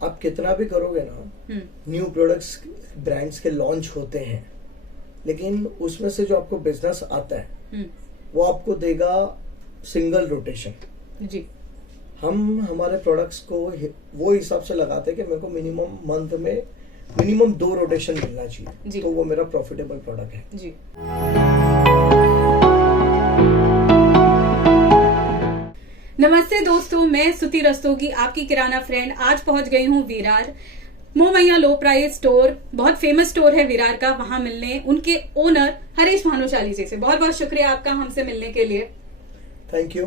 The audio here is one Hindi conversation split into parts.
आप कितना भी करोगे ना, न्यू प्रोडक्ट्स ब्रांड्स के लॉन्च होते हैं, लेकिन उसमें से जो आपको बिजनेस आता है वो आपको देगा सिंगल रोटेशन जी। हम हमारे प्रोडक्ट्स को वो हिसाब से लगाते हैं कि मेरे को मिनिमम मंथ में मिनिमम 2 रोटेशन मिलना चाहिए, तो वो मेरा प्रॉफिटेबल प्रोडक्ट है जी। नमस्ते दोस्तों, मैं सुति रस्तोगी, आपकी किराना फ्रेंड। आज पहुंच गई हूं विरार। मोमैया लो प्राइस स्टोर, बहुत फेमस स्टोर है विरार का, वहां मिलने उनके ओनर हरीश भानुशाली जी से। बहुत बहुत शुक्रिया आपका हमसे मिलने के लिए। Thank you.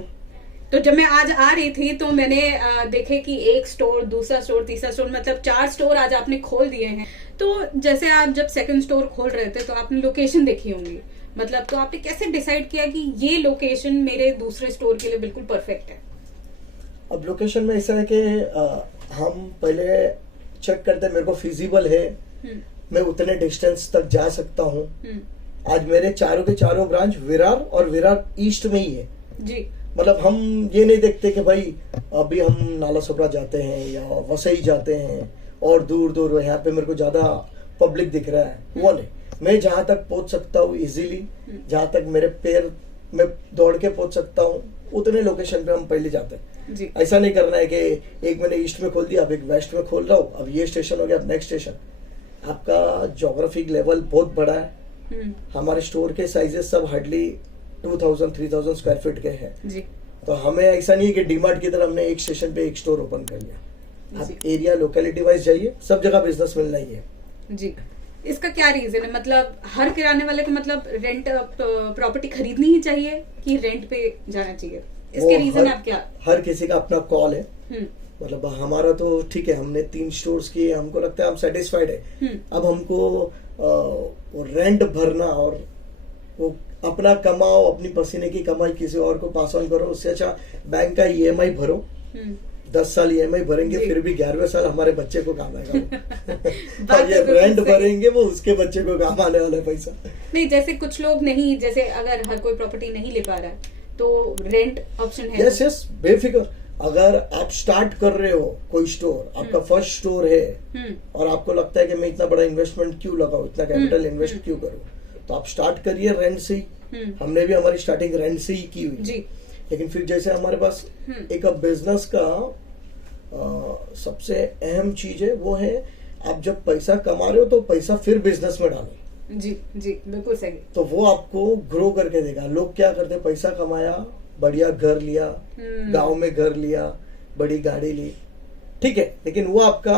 तो जब मैं आज आ रही थी तो मैंने देखे कि एक स्टोर, दूसरा स्टोर, तीसरा स्टोर, मतलब 4 स्टोर आज आपने खोल दिए हैं। तो जैसे आप जब सेकंड स्टोर खोल रहे थे तो आपने लोकेशन देखी होंगी, मतलब तो आपने कैसे डिसाइड किया कि ये लोकेशन मेरे दूसरे स्टोर के लिए बिल्कुल परफेक्ट है? अब लोकेशन में ऐसा है कि हम पहले चेक करते हैं मेरे को फिजिबल है, मैं उतने डिस्टेंस तक जा सकता हूँ। आज मेरे चारों के चारों ब्रांच विरार और विरार ईस्ट में ही है जी। मतलब हम ये नहीं देखते कि भाई अभी हम नालासोपारा जाते हैं या वसई जाते हैं और दूर दूर यहाँ पे मेरे को ज्यादा पब्लिक दिख रहा है, वो नहीं। मैं जहां तक पहुंच सकता हूँ इजीली, जहां तक मेरे पैर में दौड़ के पहुंच सकता हूँ, उतने लोकेशन पे हम पहले जाते हैं जी। ऐसा नहीं करना है कि एक मैंने ईस्ट में खोल दिया, अब एक वेस्ट में खोल रहा हूँ, अब ये स्टेशन हो गया, अब नेक्स्ट स्टेशन। आपका ज्योग्राफिक लेवल बहुत बड़ा है। हमारे स्टोर के साइजेस सब हार्डली 2000-3000 स्क्वायर फीट के हैं जी। तो हमें ऐसा नहीं है कि डीमार्ट की तरह हमने एक स्टेशन पे एक स्टोर ओपन कर लिया। आप एरिया लोकेलिटी वाइज जाइए, सब जगह बिजनेस मिलना ही है जी। इसका क्या रीजन है? मतलब हर किराने वाले को मतलब रेंट प्रॉपर्टी खरीदनी ही चाहिए कि रेंट पे जाना चाहिए? इसके रीजन आप क्या? हर किसी का अपना कॉल है। मतलब हमारा तो ठीक है, हमने 3 स्टोर्स किए, हमको लगता है हम सेटिस्फाइड है। अब हमको रेंट भरना और वो अपना कमाओ, अपनी पसीने की कमाई किसी और को पास ऑन करो, उससे अच्छा बैंक का ईएमआई भरो। 10 साल ईएमआई भरेंगे फिर भी 11वें साल हमारे बच्चे को काम आएगा। और ये रेंट भरेंगे वो उसके बच्चे को काम आने वाला है पैसा। नहीं, जैसे कुछ लोग नहीं, जैसे अगर हर कोई प्रॉपर्टी नहीं ले पा रहा है तो रेंट ऑप्शन है। यस यस, बेफिक्र। अगर आप स्टार्ट कर रहे हो कोई स्टोर, आपका फर्स्ट स्टोर है और आपको लगता है कि मैं इतना बड़ा इन्वेस्टमेंट क्यों लगाऊं, इतना कैपिटल इन्वेस्ट क्यों करूं, तो आप स्टार्ट करिए रेंट से ही। हमने भी हमारी स्टार्टिंग रेंट से ही की हुई जी। लेकिन फिर जैसे हमारे पास एक बिजनेस का सबसे अहम चीज है, वो है आप जब पैसा कमा रहे हो तो पैसा फिर बिजनेस में डालो। जी जी, बिल्कुल सही। तो वो आपको ग्रो करके देगा। लोग क्या करते, पैसा कमाया, बढ़िया घर लिया, गांव में घर लिया, बड़ी गाड़ी ली, ठीक है, लेकिन वो आपका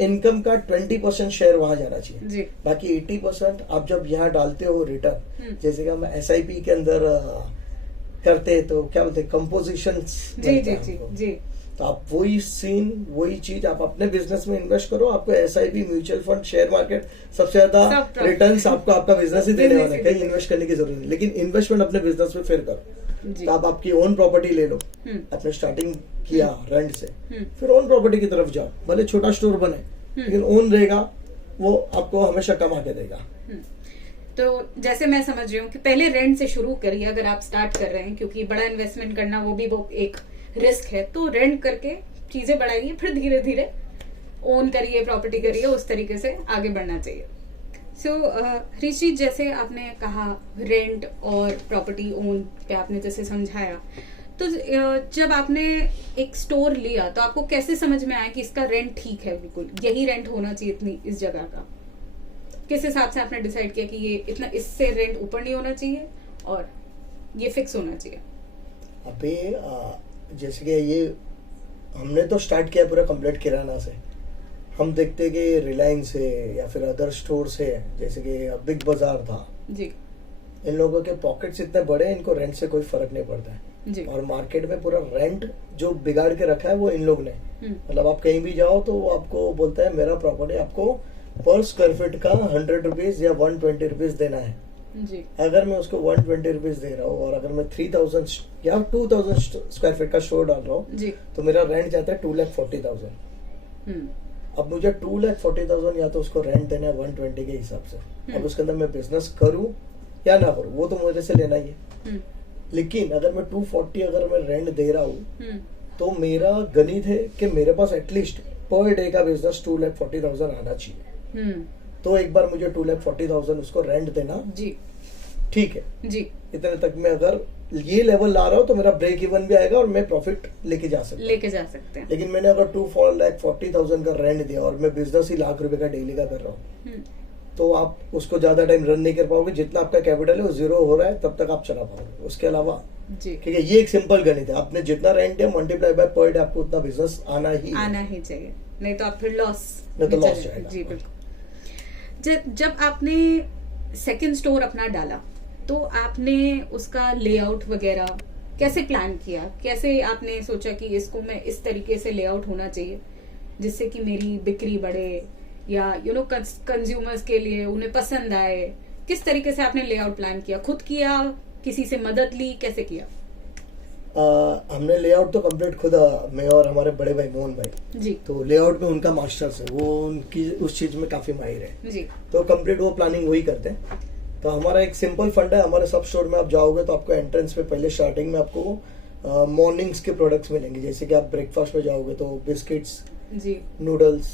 इनकम का 20% शेयर वहां जाना चाहिए जी। बाकी 80% आप जब यहाँ डालते हो रिटर्न, जैसे कि हम SIP के अंदर करते हैं तो क्या बोलते हैं, कंपोजिशन जी जी जी जी। तो आप वही सीन, वही चीज आप अपने बिजनेस में इन्वेस्ट करो। आपको SIP, mutual fund, share market सबसे ज्यादा रिटर्न्स आपको आपका बिजनेस ही देने वाला है, कहीं इन्वेस्ट करने की जरूरत नहीं। लेकिन इन्वेस्टमेंट अपने बिजनेस में फिर करो। तो आप आपकी ओन प्रॉपर्टी ले लो, अपने स्टार्टिंग किया रेंट से, फिर ओन प्रॉपर्टी की तरफ जाओ। भले छोटा स्टोर बने लेकिन ओन रहेगा, वो आपको हमेशा कमा के देगा। तो जैसे मैं समझ रही हूँ कि पहले रेंट से शुरू करिए अगर आप स्टार्ट कर रहे हैं, क्योंकि बड़ा इन्वेस्टमेंट करना वो एक रिस्क है। तो रेंट करके चीजें बढ़ाइए, फिर धीरे धीरे ओन करिए, प्रॉपर्टी करिए, उस तरीके से आगे बढ़ना चाहिए। हरीश जी, जैसे आपने कहा रेंट और प्रॉपर्टी ओन पे आपने जैसे समझाया, तो जब आपने एक स्टोर लिया तो आपको कैसे समझ में आया कि इसका रेंट ठीक है, बिल्कुल यही रेंट होना चाहिए इतनी इस जगह का? किस हिसाब से आपने डिसाइड किया कि ये इतना, इससे रेंट ऊपर नहीं होना चाहिए और ये फिक्स होना चाहिए? अभी जैसे कि ये हमने तो स्टार्ट किया पूरा कंप्लीट किराना से। हम देखते कि रिलायंस है या फिर अदर स्टोर्स है, जैसे कि बिग बाजार था जी, इन लोगों के पॉकेट्स इतने बड़े हैं, इनको रेंट से कोई फर्क नहीं पड़ता है जी। और मार्केट में पूरा रेंट जो बिगाड़ के रखा है वो इन लोग ने। मतलब आप कहीं भी जाओ तो वो आपको बोलता है मेरा प्रॉपर्टी आपको पर स्क्वायर फीट का 100 रुपीज या 120 रुपीज देना है जी। अगर मैं उसको 120 रुपीज दे रहा हूँ और अगर मैं 3000 या 2000 स्क्वायर फीट का स्टोर डाल रहा हूँ तो मेरा रेंट जाता है 2,40,000। अब मुझे 2,40,000 या तो उसको रेंट देना है 120 के हिसाब से। अब उसके अंदर मैं बिजनेस करूँ या ना करूँ वो तो मुझे से लेना ही है। लेकिन अगर मैं 240 अगर मैं रेंट दे रहा हूँ तो मेरा गणित है कि मेरे पास एटलीस्ट पर डे का बिजनेस 2,40,000 आना चाहिए। तो एक बार मुझे 2,40,000 उसको रेंट देना जी ठीक है जी। इतने तक मैं अगर ये लेवल ला रहा हूँ तो मेरा ब्रेक इवन भी आएगा और मैं प्रॉफिट लेके जा सकते हैं। लेकिन मैंने अगर 2,40,000 का रेंट दिया और मैं बिजनेस ही ₹1,00,000 का डेली का कर रहा हूँ तो आप उसको ज्यादा टाइम रन नहीं कर पाओगे। जितना आपका कैपिटल है वो जीरो हो रहा है तब तक आप चला पाओगे। उसके अलावा ठीक है, ये एक सिंपल गणित है। आपने जितना रेंट है मल्टीप्लाई बाय पर डे आपको उतना बिजनेस आना ही चाहिए, नहीं तो आप फिर लॉस जाएगा। जी बिल्कुल। जब आपने सेकंड स्टोर अपना डाला तो आपने उसका लेआउट वगैरह कैसे प्लान किया? कैसे आपने सोचा कि इसको मैं इस तरीके से लेआउट होना चाहिए जिससे कि मेरी बिक्री बढ़े या कंज्यूमर्स के लिए उन्हें पसंद आए? किस तरीके से आपने लेआउट प्लान किया? खुद किया, किसी से मदद ली, कैसे किया? हमने लेआउट तो कंप्लीट खुद मैं और हमारे बड़े भाई मोहन भाई जी। तो लेआउट में उनका मास्टर्स है, वो उनकी उस चीज में काफी माहिर है जी। तो कंप्लीट वो प्लानिंग वही करते हैं। तो हमारा एक सिंपल फंड है। हमारे सब स्टोर में आप जाओगे तो आपको एंट्रेंस पे पहले स्टार्टिंग में आपको मॉर्निंग्स के प्रोडक्ट्स मिलेंगे। जैसे कि आप ब्रेकफास्ट में जाओगे तो बिस्किट्स जी, नूडल्स,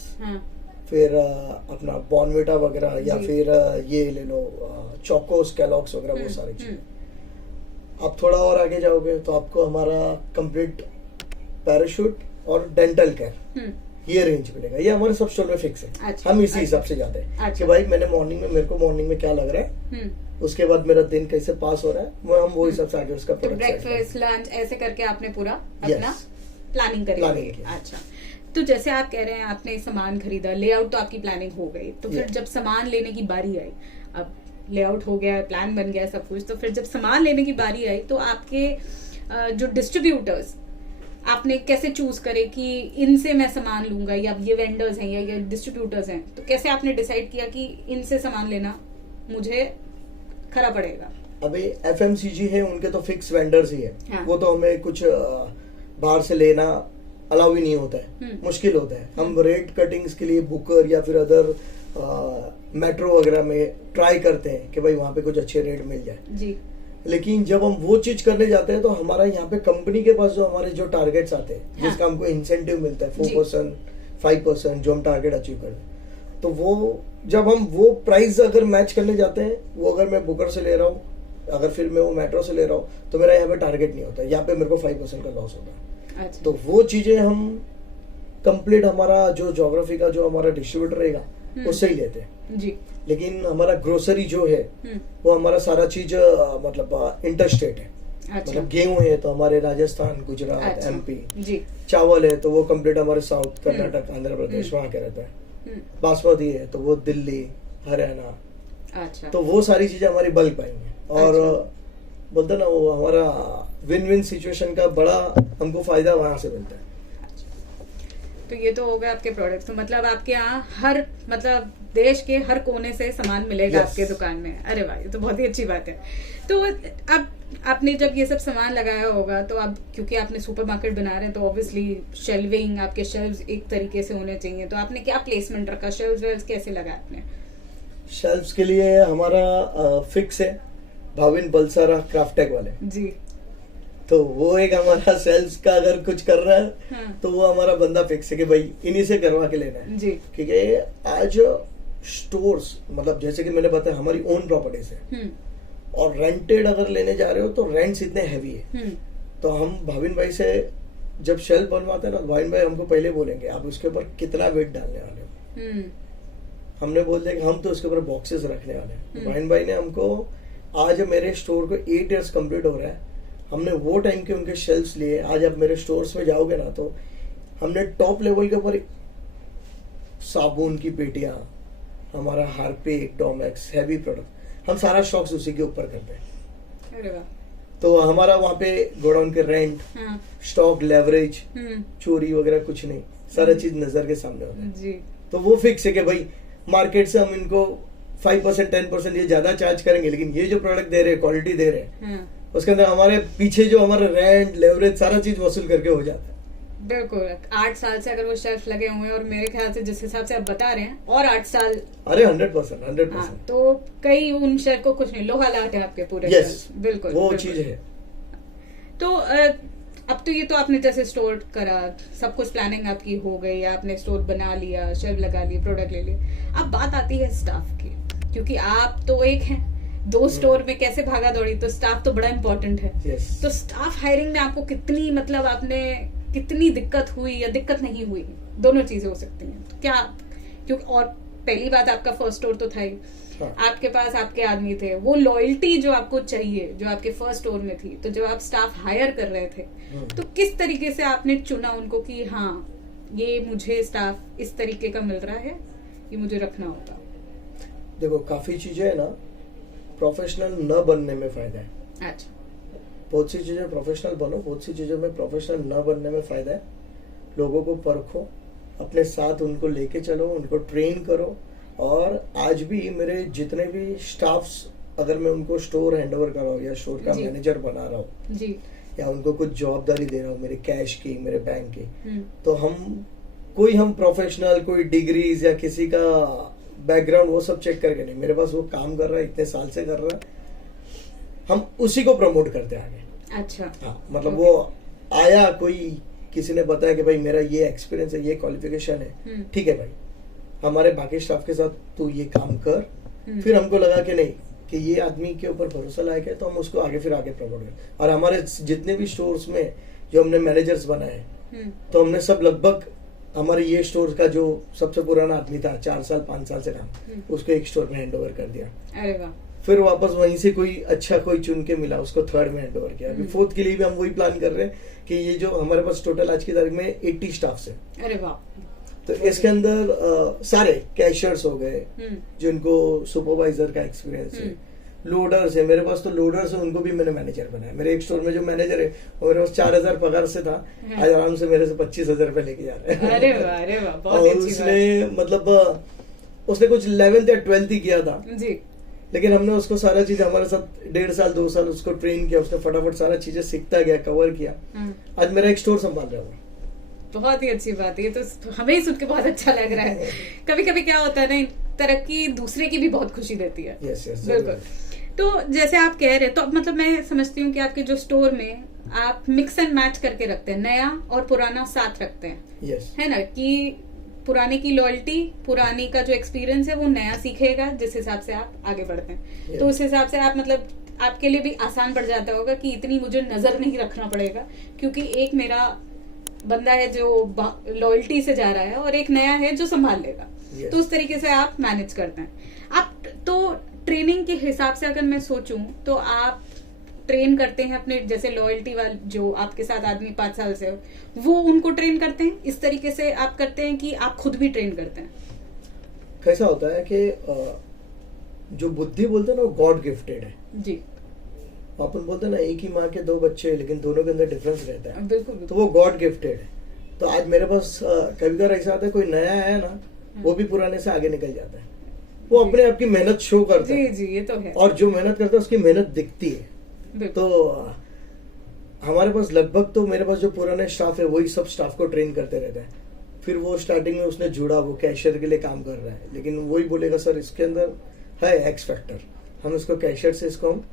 फिर अपना बॉर्नविटा वगैरह या फिर ये ले लो चोकोस, कैलॉग्स वगैरह, वो सारी चीजें। आप थोड़ा और आगे जाओगे तो आपको हमारा कंप्लीट पैराशूट और डेंटल केयर ये रेंज मिलेगा। ये हमारे सब स्टोर में फिक्स है। अच्छा, हम इसी हिसाब से जाते हैं कि भाई मेरे को मॉर्निंग में क्या लग रहा है, उसके बाद मेरा दिन कैसे पास हो रहा है, हम वो हिसाब से आगे उसका ब्रेकफास्ट, लंच ऐसे करके आपने पूरा अपना प्लानिंग करी। अच्छा, तो जैसे आप कह रहे हैं आपने सामान खरीदा, लेआउट तो आपकी प्लानिंग हो गई, तो फिर जब सामान लेने की बारी आई, अब लेआउट हो गया, प्लान बन गया सब कुछ, तो फिर जब सामान लेने की बारी आई तो आपके जो डिस्ट्रीब्यूटर्स आपने कैसे चूज करे कि इनसे मैं सामान लूंगा, या ये वेंडर्स हैं या ये डिस्ट्रीब्यूटर्स हैं, तो कैसे आपने डिसाइड किया कि इनसे सामान लेना मुझे खरा पड़ेगा? अभी FMCG है, उनके तो फिक्स वेंडर्स ही है। हाँ। वो तो हमें कुछ बाहर से लेना अलाउ ही नहीं होता है, मुश्किल होता है। हम रेट कटिंग्स के लिए बुकर या फिर अदर मेट्रो वगैरह में ट्राई करते हैं कि भाई वहां पे कुछ अच्छे रेट मिल जाए जी। लेकिन जब हम वो चीज करने जाते हैं तो हमारा यहाँ पे कंपनी के पास जो हमारे जो टारगेट्स आते हैं, हाँ। जिसका हमको इंसेंटिव मिलता है 4%, 5% जो हम टारगेट अचीव करते हैं, तो वो जब हम वो प्राइस अगर मैच करने जाते हैं, वो अगर मैं बुकर से ले रहा हूँ, अगर फिर मैं वो मेट्रो से ले रहा हूँ, तो मेरा यहाँ पे टारगेट नहीं होता, यहाँ पे मेरे को 5% का लॉस होता है। अच्छा। तो वो चीजें हम कंप्लीट हमारा जो ज्योग्राफी का जो हमारा डिस्ट्रीब्यूटर रहेगा उससे ही लेते हैं जी। लेकिन हमारा ग्रोसरी जो है वो हमारा सारा चीज मतलब इंटरस्टेट है। अच्छा। मतलब गेहूं है तो हमारे राजस्थान, गुजरात, अच्छा। MP जी। चावल है तो वो कंप्लीट हमारे साउथ, कर्नाटक, आंध्र प्रदेश वहां के रहता है। बासमती है तो वो दिल्ली, हरियाणा। अच्छा। तो वो सारी चीजें हमारी बल्क पाएंगे और बोलते ना वो हमारा विन विन सिचुएशन का बड़ा हमको फायदा वहां से मिलता है। तो ये तो हो गया आपके प्रोडक्ट्स। तो मतलब आपके यहाँ हर मतलब देश के हर कोने से सामान मिलेगा आपके दुकान में। अरे वाह, ये तो बहुत ही अच्छी बात है। तो अब आपने जब ये सब सामान लगाया होगा तो अब क्योंकि आपने सुपरमार्केट बना रहे हैं तो ऑब्वियसली शेल्विंग, आपके शेल्व्स एक तरीके से होने चाहिए, तो आपने क्या प्लेसमेंट रखा? शेल्व्स कैसे लगाया आपने? शेल्व्स के लिए हमारा फिक्स है भाविन बलसारा क्राफ्टेक वाले जी। तो वो एक हमारा सेल्स का अगर कुछ कर रहा है हाँ। तो वो हमारा बंदा फिक्स है कि भाई इन्हीं से करवा के लेना है जी। क्योंकि आज स्टोर्स मतलब जैसे कि मैंने बताया हमारी ओन प्रॉपर्टीज है और रेंटेड अगर लेने जा रहे हो तो रेंट्स इतने हैवी है। तो हम भाविन भाई से जब शेल्फ बनवाते हैं ना, भाविन भाई हमको पहले बोलेंगे आप उसके ऊपर कितना वेट डालने वाले हो। हमने बोल दिया कि हम तो उसके ऊपर बॉक्सेस रखने वाले हैं। भाविन भाई ने हमको आज मेरे स्टोर को 8 years कंप्लीट हो रहा है, हमने वो टाइम के उनके शेल्फ्स लिए। आज आप मेरे स्टोर्स में जाओगे ना तो हमने टॉप लेवल के ऊपर साबुन की पेटियां, हमारा हार्पिक, डोमेक्स, हैवी प्रोडक्ट, हम सारा स्टॉक्स उसी के ऊपर करते हैं। अरे वाह। तो हमारा वहाँ पे गोडाउन के रेंट, स्टॉक लेवरेज, चोरी वगैरह कुछ नहीं, सारा चीज नजर के सामने होता है जी। तो वो फिक्स है कि भाई मार्केट से हम इनको 5%, 10% ये ज्यादा चार्ज करेंगे, लेकिन ये जो प्रोडक्ट दे रहे हैं, क्वालिटी दे रहे हैं, उसके अंदर हमारे पीछे जो हमारा रेंट, लेवरेज सारा चीज वसूल करके हो जाता है। बिल्कुल। 8 साल से अगर वो शेल्फ लगे हुए हैं और मेरे ख्याल से जिस हिसाब से आप बता रहे हैं और 8 साल, अरे 100%। हाँ, तो कई उन शेल्फ को कुछ नहीं, लोहा लाट है आपके पूरे। यस, बिल्कुल वो चीज है। तो अब तो ये तो आपने जैसे स्टोर करा, सब कुछ प्लानिंग आपकी हो गई, आपने स्टोर बना लिया, शेल्फ लगा लिए, प्रोडक्ट ले लिए। अब बात आती है स्टाफ की, क्योंकि आप तो एक हैं, दो स्टोर में कैसे भागा दौड़ी, तो स्टाफ तो बड़ा इम्पोर्टेंट है। तो स्टाफ हायरिंग में आपको कितनी, मतलब आपने कितनी दिक्कत हुई या दिक्कत नहीं हुई, दोनों चीजें हो सकती हैं क्या? क्योंकि और पहली बात, आपका फर्स्ट स्टोर तो था ही, आपके पास आपके आदमी थे, वो लॉयल्टी जो आपको चाहिए जो आपके फर्स्ट स्टोर में थी, तो जब आप स्टाफ हायर कर रहे थे तो किस तरीके से आपने चुना उनको कि हाँ ये मुझे स्टाफ इस तरीके का मिल रहा है, ये मुझे रखना होगा? देखो, काफी चीजें है ना प्रोफेशनल न बनने में फायदा है। अच्छा, बहुत सी चीजें प्रोफेशनल बनो, बहुत सी चीजों में प्रोफेशनल न बनने में फायदा है। लोगों को परखो, अपने साथ उनको लेके चलो, उनको ट्रेन करो। और आज भी मेरे जितने भी स्टाफ्स, अगर मैं उनको स्टोर हैंडओवर कर रहा हूँ या स्टोर का मैनेजर बना रहा हूँ जी, या उनको कुछ जवाबदारी दे रहा हूँ मेरे कैश की, मेरे बैंक की, तो हम प्रोफेशनल, कोई डिग्रीज या किसी का बैकग्राउंड वो सब चेक करके नहीं, मेरे पास वो काम कर रहा है, इतने साल से कर रहा है, हम उसी को प्रमोट करते हैं आगे। अच्छा, हाँ, मतलब वो आया, कोई किसी ने बताया कि भाई मेरा ये एक्सपीरियंस है, ये क्वालिफिकेशन है, ठीक है भाई, हमारे बाकी स्टाफ के साथ तू ये काम कर। फिर हमको लगा कि नहीं, कि ये आदमी के ऊपर भरोसा लायक है, तो हम उसको आगे प्रमोट करें। और हमारे जितने भी स्टोर्स में जो हमने मैनेजर्स बनाए, तो हमने सब लगभग, हमारे ये स्टोर का जो सबसे पुराना आदमी था, 4 साल 5 साल से काम, उसको एक स्टोर में हैंड ओवर कर दिया। अरे वाह। फिर वापस वहीं से कोई अच्छा कोई चुन के मिला, उसको थर्ड में हैंड ओवर किया। अभी फोर्थ के लिए भी हम वही प्लान कर रहे हैं कि ये जो हमारे पास टोटल आज की तारीख में 80 स्टाफ है। अरे वाह। तो इसके अंदर सारे कैशियर्स हो गए, जिनको सुपरवाइजर का एक्सपीरियंस है, लोडर्स है, मेरे पास तो लोडर्स है, उनको भी मैंने मैनेजर बनाया। मेरे एक स्टोर में जो मैनेजर है वो मेरे पास 4,000 पगार से था, आज आराम से मेरे से 25,000 रुपए लेके जा रहे हैं। अरे वाह, अरे वाह, बहुत और अच्छी उसने मतलब उसने कुछ 11th या 12th ही किया था जी, लेकिन हमने उसको सारा चीज हमारे साथ 1.5 साल 2 साल उसको ट्रेन किया, उसने फटाफट सारा चीजें सीखता गया, कवर किया। आज मेरा एक स्टोर संभाल रहा है। बहुत ही अच्छी बात है, ये तो हमें ही सुन के बहुत अच्छा लग रहा है। कभी कभी क्या होता है ना, तरक्की दूसरे की भी बहुत खुशी देती है। यस, बिल्कुल। तो जैसे आप कह रहे, तो मतलब मैं समझती हूँ कि आपके जो स्टोर में आप मिक्स एंड मैच करके रखते हैं, नया और पुराना साथ रखते हैं। यस, है ना, कि पुराने की लॉयल्टी, पुरानी का जो एक्सपीरियंस है वो नया सीखेगा, जिस हिसाब से आप आगे बढ़ते हैं। तो उस हिसाब से आप, मतलब आपके लिए भी आसान पड़ जाता होगा कि इतनी मुझे नजर नहीं रखना पड़ेगा, क्योंकि एक मेरा बंदा है जो लॉयल्टी से जा रहा है और एक नया है जो संभाल लेगा। तो उस तरीके से आप मैनेज करते हैं। आप तो ट्रेनिंग के हिसाब से अगर मैं सोचूं तो आप ट्रेन करते हैं अपने, जैसे लॉयल्टी वाले जो आपके साथ आदमी 5 साल से हो, वो उनको ट्रेन करते हैं, इस तरीके से आप करते हैं कि आप खुद भी ट्रेन करते हैं? कैसा होता है कि जो बुद्धि बोलते हैं ना, वो गॉड गिफ्टेड है जी। अपन बोलते हैं ना, एक ही माँ के 2 बच्चे हैं, लेकिन दोनों के अंदर डिफरेंस रहता है। बिल्कुल, तो वो गॉड गिफ्टेड है। तो आज मेरे पास कभी कभार ऐसा आता है, कोई नया है ना, वो भी पुराने से आगे निकल जाता है। वो अपने आप की मेहनत शो करता है। जी, ये तो है। और जो मेहनत करता है उसकी मेहनत दिखती है। तो हमारे पास लगभग, तो मेरे पास जो पुराने स्टाफ है वही सब स्टाफ को ट्रेन करते रहते हैं। फिर वो स्टार्टिंग में उसने जुड़ा, वो कैशियर के लिए काम कर रहा है, लेकिन वही बोलेगा सर इसके अंदर है एक्स फैक्टर, हम इसको कैशियर से इसको हम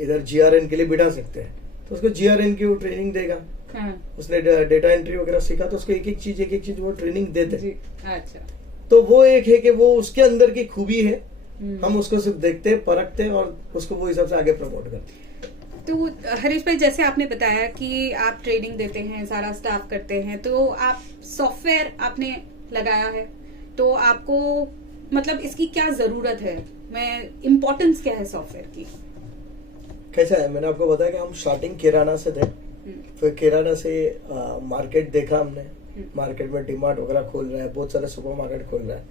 इधर GRN के लिए बिठा सकते हैं। तो उसको GRN की वो ट्रेनिंग देगा। उसने डेटा एंट्री वगैरह सीखा, तो उसको एक एक चीज वो ट्रेनिंग देते हैं। अच्छा। तो वो एक है कि वो उसके अंदर की खूबी है, हम उसको सिर्फ देखते हैं, परखते हैं और उसको वो हिसाब से आगे प्रमोट करते हैं। तो हरीश भाई, जैसे आपने बताया कि आप ट्रेनिंग देते हैं, सारा स्टाफ करते हैं, तो आप सॉफ्टवेयर आपने लगाया है, तो आपको मतलब इसकी क्या जरूरत है, इम्पोर्टेंस क्या है सॉफ्टवेयर की? कैसा है, मैंने आपको बताया कि हम स्टार्टिंग किराना से थे, फिर किराना से मार्केट देखा हमने, मार्केट में डीमार्ट वगैरह खोल रहा है, बहुत सारे सुपरमार्केट खोल रहा है,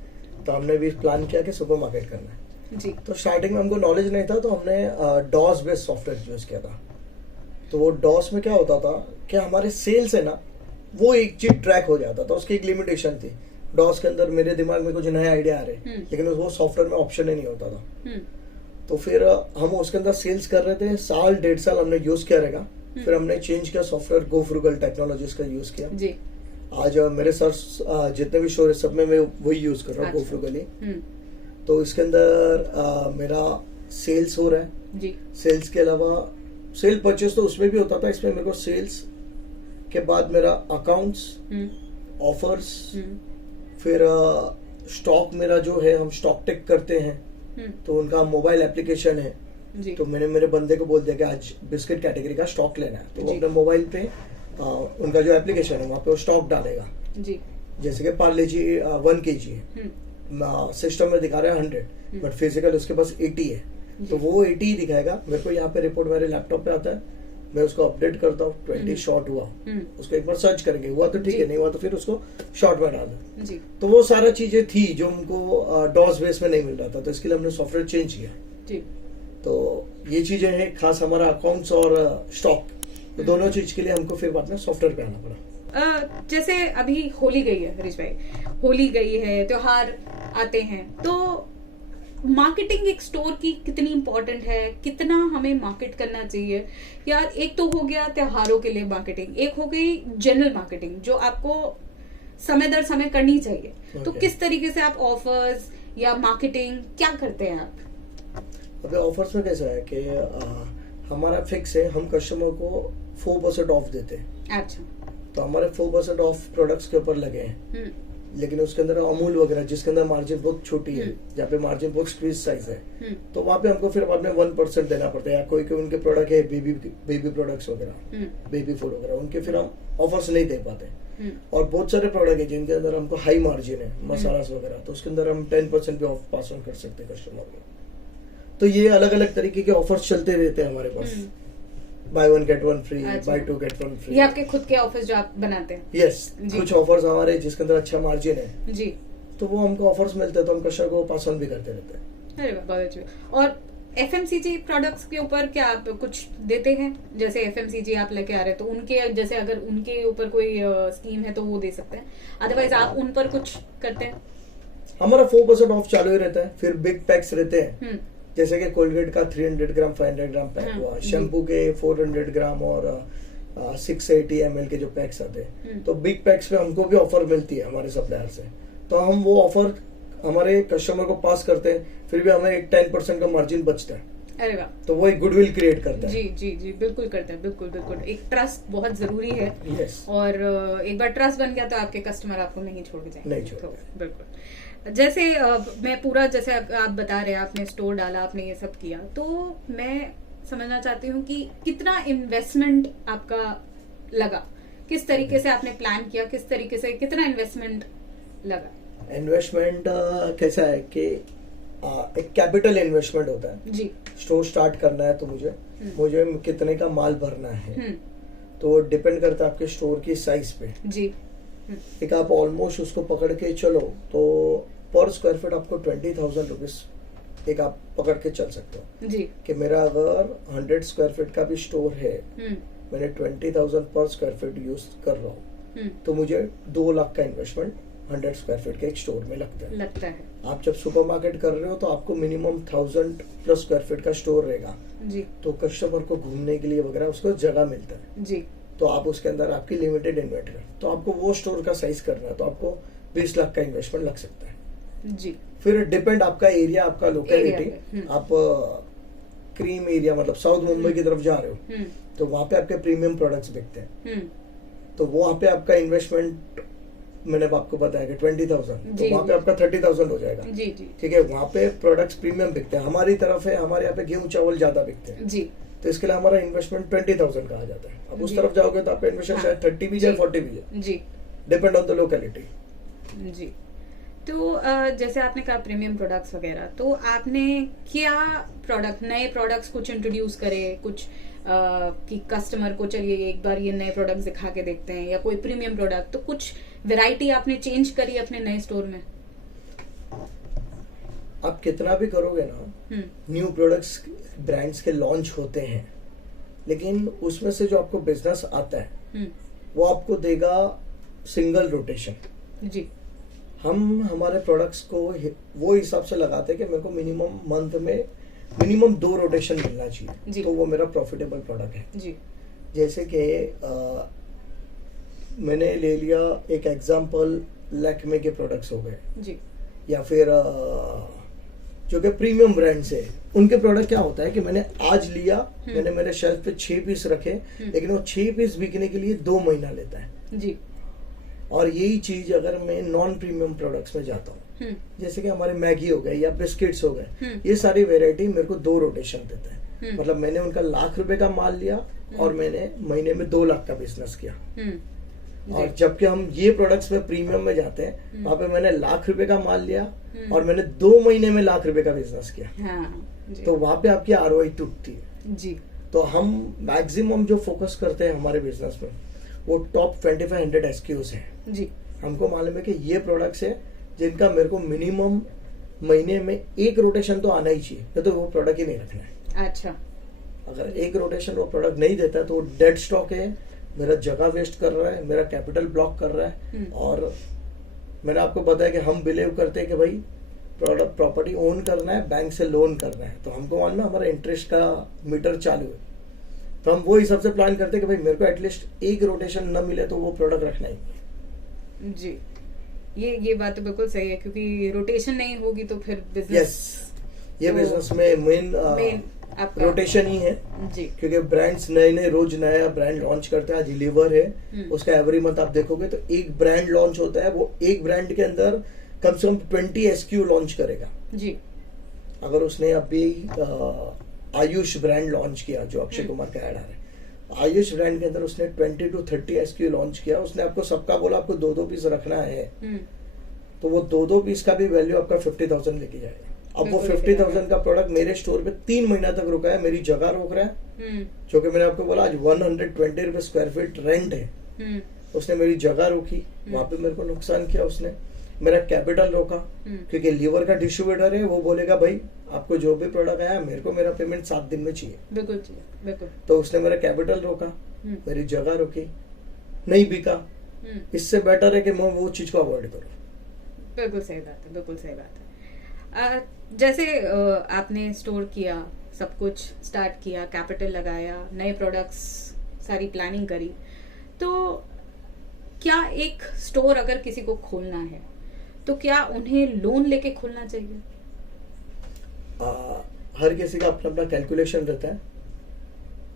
तो हमने भी प्लान किया कि सुपरमार्केट करना है जी। तो स्टार्टिंग में हमको नॉलेज नहीं था, तो हमने डॉस बेस्ड सॉफ्टवेयर यूज किया था। तो वो डॉस में क्या होता था कि हमारे सेल्स है ना, वो एक चीज ट्रैक हो जाता था, उसकी एक लिमिटेशन थी। डॉस के अंदर मेरे दिमाग में कुछ नया आइडिया आ रहे, लेकिन वो सॉफ्टवेयर में ऑप्शन ही नहीं होता था। तो फिर हम उसके अंदर सेल्स कर रहे थे, 1.5 साल हमने यूज किया रहेगा। फिर हमने चेंज किया सॉफ्टवेयर, गो फ्रूगल टेक्नोलॉजीज का यूज किया जी। आज मेरे सर जितने भी शोर सब में मैं वही यूज कर रहा हूँ, गो फ्रूगल ही। तो इसके अंदर मेरा सेल्स हो रहा है जी। सेल्स के अलावा सेल परचेस तो उसमें भी होता था, इसमें मेरे को सेल्स के बाद मेरा अकाउंट्स, ऑफर्स, फिर स्टॉक मेरा जो है हम स्टॉक टेक करते हैं तो उनका मोबाइल एप्लीकेशन है जी। तो मैंने मेरे बंदे को बोल दिया कि आज बिस्किट कैटेगरी का स्टॉक लेना है, तो वो अपने मोबाइल पे उनका जो एप्लीकेशन है वहाँ पे वो स्टॉक डालेगा जी। जैसे कि पार्ले जी 1 kg है, सिस्टम में दिखा रहा है 100 बट फिजिकल उसके पास 80 है, तो वो 80 ही दिखाएगा। मेरे को यहाँ पे रिपोर्ट मेरे लैपटॉप पे आता है, मैं उसको अपडेट करता हूँ 20 शॉर्ट हुआ, उसको एक बार सर्च करेंगे, हुआ तो ठीक है, नहीं हुआ तो फिर उसको शॉर्ट में डाल दो। तो वो सारा चीजें थी जो हमको डॉस बेस में नहीं मिल रहा था, तो इसके लिए हमने सॉफ्टवेयर चेंज किया। तो ये चीजें हैं खास हमारा अकाउंट्स और स्टॉक, तो दोनों चीज के लिए हमको फिर बाद में सॉफ्टवेयर पे आना पड़ा। जैसे अभी होली गई है हरीश भाई, होली गई है, त्योहार आते हैं, तो मार्केटिंग एक स्टोर की कितनी इम्पोर्टेंट है, कितना हमें मार्केट करना चाहिए? यार एक तो हो गया त्योहारों के लिए मार्केटिंग, एक हो गई जनरल मार्केटिंग जो आपको समय दर समय करनी चाहिए। तो किस तरीके से आप ऑफर्स या मार्केटिंग क्या करते हैं आप? अभी ऑफर्स में कैसा है कि हमारा फिक्स है, हम कस्टमर को 4% ऑफ देते हैं। अच्छा। तो हमारे 4% ऑफ प्रोडक्ट्स के ऊपर लगे हैं, लेकिन उसके अंदर अमूल वगैरह जिसके अंदर मार्जिन बहुत छोटी है, जहाँ पे मार्जिन बहुत स्क्वीज साइज है, तो वहाँ पे हमको फिर बाद में 1% देना पड़ता है। या कोई उनके प्रोडक्ट है बेबी प्रोडक्ट्स वगैरह, बेबी फूड वगैरह, उनके फिर हम ऑफर्स नहीं दे पाते। और बहुत सारे प्रोडक्ट है जिनके अंदर हमको हाई मार्जिन है, मसालास वगैरह, तो उसके अंदर हम 10% भी ऑफ पास ऑन कर सकते हैं कस्टमर को। तो ये अलग अलग तरीके के ऑफर्स चलते रहते हैं हमारे पास, buy 1 get 1 free, buy 2 get 1 free. ये आपके खुद के ऑफर्स जो आप बनाते हैं? यस, कुछ ऑफर्स हमारे जिसके अंदर अच्छा मार्जिन है जी, तो वो हमको ऑफर्स मिलते हैं, तो हम कस्टमर को पास ऑन भी करते रहते हैं। अरे वाह, बहुत अच्छा। और एफएमसीजी प्रोडक्ट्स के ऊपर क्या आप कुछ देते हैं? जैसे एफएमसीजी आप लेके आ रहे हैं, तो उनके जैसे अगर उनके ऊपर कोई स्कीम है तो वो दे सकते हैं, अदरवाइज आप उन पर कुछ करते हैं? हमारा 4% ऑफ चालू ही रहता है। फिर बिग पैक्स रहते हैं, जैसे कि कोलगेट का 300 ग्राम 500 ग्राम पैक हुआ, शैम्पू के 400 ग्राम और 680 ml के जो पैक्स आते हैं, तो बिग पैक्स पे हमको भी ऑफर मिलती है हमारे सप्लायर से, तो हम वो ऑफर हमारे कस्टमर को पास करते हैं, फिर भी हमें एक 10% का मार्जिन बचता है। अरे वाह, तो वो एक गुडविल क्रिएट करता है। जी जी जी, बिल्कुल करता है, बिल्कुल बिल्कुल। एक ट्रस्ट बहुत जरूरी है। yes. और एक बार ट्रस्ट बन गया तो आपके कस्टमर आपको नहीं छोड़ के जाएंगे। नहीं छोड़, तो बिल्कुल। जैसे मैं पूरा, जैसे आप बता रहे हैं, आपने स्टोर डाला, आपने ये सब किया, तो मैं समझना चाहती हूँ कि कितना इन्वेस्टमेंट आपका लगा, किस तरीके से आपने प्लान किया, किस तरीके से कितना इन्वेस्टमेंट लगा? इन्वेस्टमेंट कैसा है कि एक कैपिटल इन्वेस्टमेंट होता है जी। स्टोर स्टार्ट करना है तो मुझे कितने का माल भरना है, तो डिपेंड करता है आपके स्टोर की साइज पे जी। एक आप ऑलमोस्ट उसको पकड़ के चलो तो पर स्क्वायर फीट आपको 20,000 रुपीज एक आप पकड़ के चल सकते हो जी। कि मेरा अगर 100 स्क्वायर फीट का भी स्टोर है, मैंने 20,000 पर स्क्वायर फीट यूज कर रहा हूँ, तो मुझे 2 लाख का इन्वेस्टमेंट 100 स्क्वायर फीट के एक स्टोर में लगता है। आप जब सुपरमार्केट कर रहे हो तो आपको मिनिमम 1000 प्लस स्क्वायर फीट का स्टोर रहेगा जी। तो कस्टमर को घूमने के लिए वगैरह उसको जगह मिलता है जी। तो आप उसके अंदर आपकी लिमिटेड इन्वेंटरी, तो आपको वो स्टोर का साइज करना है तो आपको 20 लाख का इन्वेस्टमेंट लग सकता है जी। फिर डिपेंड आपका एरिया, आपका लोकेलिटी, आप क्रीम एरिया मतलब साउथ मुंबई की तरफ जा रहे हो तो वहां पे आपके प्रीमियम प्रोडक्ट्स बिकते हैं, तो वहां पे आपका इन्वेस्टमेंट मैंने आपको बताया कि 20,000, तो वहाँ पे आपका 30,000 हो जाएगा जी जी। ठीक है, वहाँ पे प्रोडक्ट्स प्रीमियम बिकते हैं, हमारी तरफ है, हमारे यहाँ पे गेहूं चावल ज्यादा बिकते हैं जी, तो इसके लिए हमारा इन्वेस्टमेंट 20,000 का आ जाता है। अब उस तरफ जाओगे तो आपका इन्वेस्टमेंट शायद 30 भी जाए 40 भी जाए जी, डिपेंड ऑन द लोकेलिटी जी। तो जैसे आपने कहा प्रीमियम प्रोडक्ट्स वगैरह, तो आपने क्या प्रोडक्ट, नए प्रोडक्ट्स कुछ इंट्रोड्यूस करे, कुछ कि कस्टमर को चलिए एक बार ये नए प्रोडक्ट्स दिखा के देखते हैं, या कोई प्रीमियम प्रोडक्ट, तो कुछ वैरायटी आपने चेंज करी अपने नए स्टोर में? आप कितना भी करोगे ना, न्यू प्रोडक्ट्स ब्रांड्स के लॉन्च होते हैं, लेकिन उसमें से जो आपको बिजनेस आता है वो आपको देगा सिंगल रोटेशन जी। हम हमारे प्रोडक्ट्स को वो हिसाब से लगाते हैं कि मेरे को मिनिमम मंथ में मिनिमम 2 रोटेशन मिलना चाहिए, तो वो मेरा प्रॉफिटेबल प्रोडक्ट है जी। जैसे कि मैंने ले लिया एक एग्जांपल, लैक्मे के प्रोडक्ट्स हो गए जी, या फिर जो कि प्रीमियम ब्रांड्स है, उनके प्रोडक्ट क्या होता है कि मैंने आज लिया, मैंने मेरे शेल्फ पे 6 पीस रखे, लेकिन वो 6 पीस बिकने के लिए 2 महीना लेता है जी। और यही चीज अगर मैं नॉन प्रीमियम प्रोडक्ट्स में जाता हूँ, जैसे कि हमारे मैगी हो गए या बिस्किट्स हो गए, ये सारी वेराइटी मेरे को 2 रोटेशन देता है। मतलब मैंने उनका ₹1,00,000 का माल लिया और मैंने महीने में 2 लाख का बिजनेस किया। और जबकि हम ये प्रोडक्ट्स में प्रीमियम में जाते हैं, वहां पे मैंने ₹1,00,000 का माल लिया और मैंने 2 महीने में ₹1,00,000 का बिजनेस किया। तो वहां पे आपकी ROI टूटती है जी। तो हम मैक्सिमम जो फोकस करते हैं हमारे बिजनेस में, वो टॉप 2500 SKUs है जी। हमको मालूम है कि ये प्रोडक्ट्स है जिनका मेरे को मिनिमम महीने में 1 रोटेशन तो आना ही चाहिए, तो वो प्रोडक्ट ही नहीं रखना है। अच्छा, अगर 1 रोटेशन वो प्रोडक्ट नहीं देता है तो वो डेड स्टॉक है, मेरा जगह वेस्ट कर रहा है, मेरा कैपिटल ब्लॉक कर रहा है। और मैंने आपको बताया कि हम बिलीव करते हैं कि भाई प्रोडक्ट प्रॉपर्टी ओन करना है, बैंक से लोन करना है, तो हमको मालूम है हमारा इंटरेस्ट का मीटर चालू है, तो हम वो हिसाब से प्लान करते हैं कि भाई मेरे को एटलीस्ट 1 रोटेशन न मिले तो वो प्रोडक्ट रखना ही जी। ये बात तो बिल्कुल सही है, क्योंकि रोटेशन नहीं होगी तो फिर बिजनेस ये बिजनेस में मेन रोटेशन ही है जी। क्योंकि ब्रांड्स नए रोज नया ब्रांड लॉन्च करते हैं। आज लीवर है, उसका एवरी मंथ आप देखोगे तो एक ब्रांड लॉन्च होता है, वो एक ब्रांड के अंदर कम से कम 20 SKU लॉन्च करेगा जी। अगर उसने अभी आयुष ब्रांड लॉन्च किया, जो अक्षय कुमार का ऐड आ रहा है, आयुष ब्रांड के अंदर उसने 20 to 30 SKU लॉन्च किया। उसने आपको सबका बोला आपको 2-2 पीस रखना है, तो वो 2-2 पीस का भी वैल्यू आपका 50,000 लेके जाएगा। अब वो 50,000 का प्रोडक्ट मेरे स्टोर पे 3 महीना तक रुका है, मेरी जगह रोक रहा है, जो कि मैंने आपको बोला आज 120 रुपए स्क्वायर फीट रेंट है। उसने मेरी जगह रोकी, वहां पे मेरे को नुकसान किया उसने, मेरा कैपिटल रोका, क्योंकि लीवर का डिस्ट्रीब्यूटर है, वो बोलेगा भाई आपको जो भी प्रोडक्ट आया मेरे को मेरा पेमेंट 7 दिन में चाहिए, बिल्कुल चाहिए, बिल्कुल। तो उसने मेरा कैपिटल रोका, मेरी जगह रोकी, नहीं बिका। इससे बेटर है कि मैं वो चीज को अवॉइड करूँ। बिल्कुल सही बात है, बिल्कुल सही बात है। जैसे आपने स्टोर किया, सब कुछ स्टार्ट किया, कैपिटल लगाया, नए प्रोडक्ट्स, सारी प्लानिंग करी, तो क्या एक स्टोर अगर किसी को खोलना है तो क्या उन्हें लोन लेके खोलना चाहिए? हर किसी का अपना अपना कैलकुलेशन रहता है।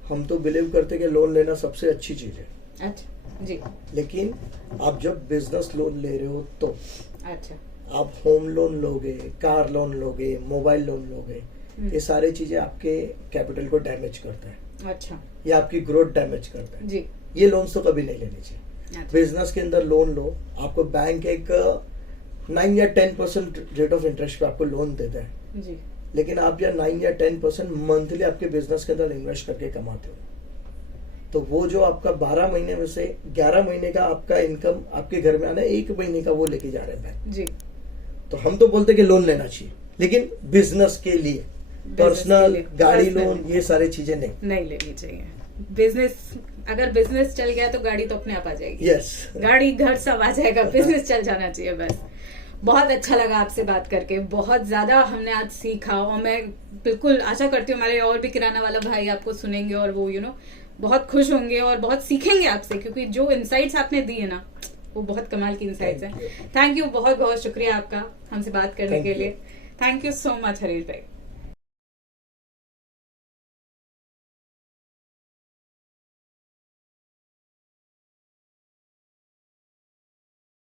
हम तो बिलीव करते हैं कि लोन लेना सबसे अच्छी चीज है। अच्छा जी। लेकिन आप जब बिजनेस लोन ले रहे हो तो अच्छा, आप होम लोन लोगे, कार लोन लोगे, मोबाइल लोन लोगे, ये सारी चीजें आपके कैपिटल को डैमेज करता है। अच्छा, ये आपकी ग्रोथ डैमेज करता है जी। ये लोन्स तो कभी नहीं लेने चाहिए। अच्छा। बिजनेस के अंदर लोन लो, आपको बैंक एक 9 या 10% रेट ऑफ इंटरेस्ट पे आपको लोन देता है जी। लेकिन आप या 9 या 10% मंथली आपके बिजनेस के अंदर इन्वेस्ट करके कमाते हो, तो वो जो आपका 12 महीने में से 11 महीने का आपका इनकम आपके घर में आना है, 1 महीने का वो लेके जा रहे हैं बैंक जी। तो हम तो बोलते कि लोन लेना चाहिए, लेकिन बिजनेस के लिए, पर्सनल गाड़ी लोन, ये सारी चीजें नहीं लेनी चाहिए। बिजनेस, अगर बिजनेस चल गया तो गाड़ी तो अपने आप आ जाएगी। यस, गाड़ी घर सब आ जाएगा, बिजनेस चल जाना चाहिए बस। बहुत अच्छा लगा आपसे बात करके, बहुत ज्यादा हमने आज सीखा, और मैं बिल्कुल आशा करती हूँ हमारे और भी किराना वाला भाई आपको सुनेंगे और वो बहुत खुश होंगे और बहुत सीखेंगे आपसे, क्योंकि जो इनसाइट्स आपने दिए ना, वो बहुत कमाल की इनसाइट्स हैं। थैंक यू, बहुत बहुत शुक्रिया आपका हमसे बात करने के लिए। Thank you so much Harish भाई।